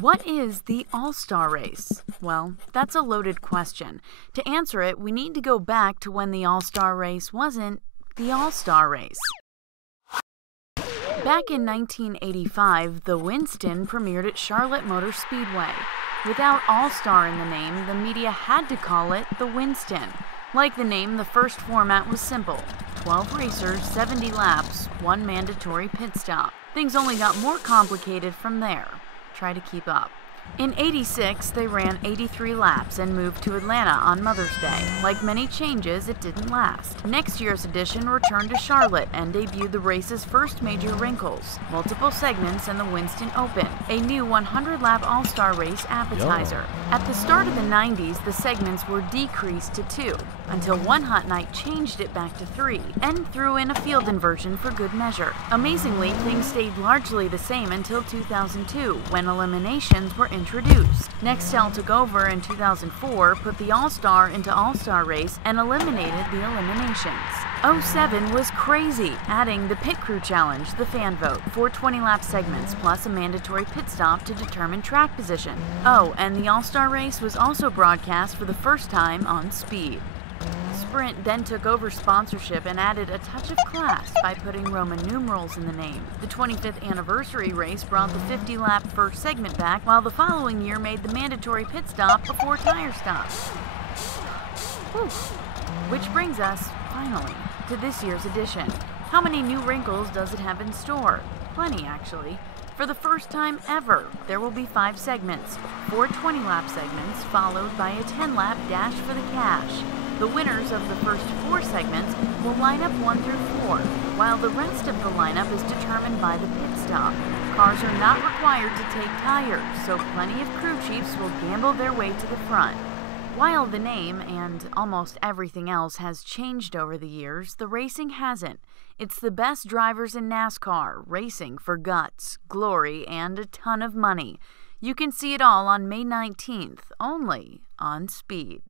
What is the All-Star Race? Well, that's a loaded question. To answer it, we need to go back to when the All-Star Race wasn't the All-Star Race. Back in 1985, the Winston premiered at Charlotte Motor Speedway. Without All-Star in the name, the media had to call it the Winston. Like the name, the first format was simple. 12 racers, 70 laps, one mandatory pit stop. Things only got more complicated from there. Try to keep up. In '86, they ran 83 laps and moved to Atlanta on Mother's Day. Like many changes, it didn't last. Next year's edition returned to Charlotte and debuted the race's first major wrinkles, multiple segments and the Winston Open, a new 100-lap All-Star Race appetizer. At the start of the 90s, the segments were decreased to 2, until one hot night changed it back to 3, and threw in a field inversion for good measure. Amazingly, things stayed largely the same until 2002, when eliminations were introduced. Nextel took over in 2004, put the All-Star into All-Star Race, and eliminated the eliminations. '07 was crazy, adding the Pit Crew Challenge, the fan vote, 4 20-lap segments, plus a mandatory pit stop to determine track position. Oh, and the All-Star Race was also broadcast for the first time on Speed. Sprint then took over sponsorship and added a touch of class by putting Roman numerals in the name. The 25th anniversary race brought the 50-lap first segment back, while the following year made the mandatory pit stop before tire stops. Whew. Which brings us, finally, to this year's edition. How many new wrinkles does it have in store? Plenty, actually. For the first time ever, there will be 5 segments, 4 20-lap segments, followed by a 10-lap dash for the cash. The winners of the first 4 segments will line up 1 through 4, while the rest of the lineup is determined by the pit stop. Cars are not required to take tires, so plenty of crew chiefs will gamble their way to the front. While the name and almost everything else has changed over the years, the racing hasn't. It's the best drivers in NASCAR, racing for guts, glory, and a ton of money. You can see it all on May 19th, only on Speed.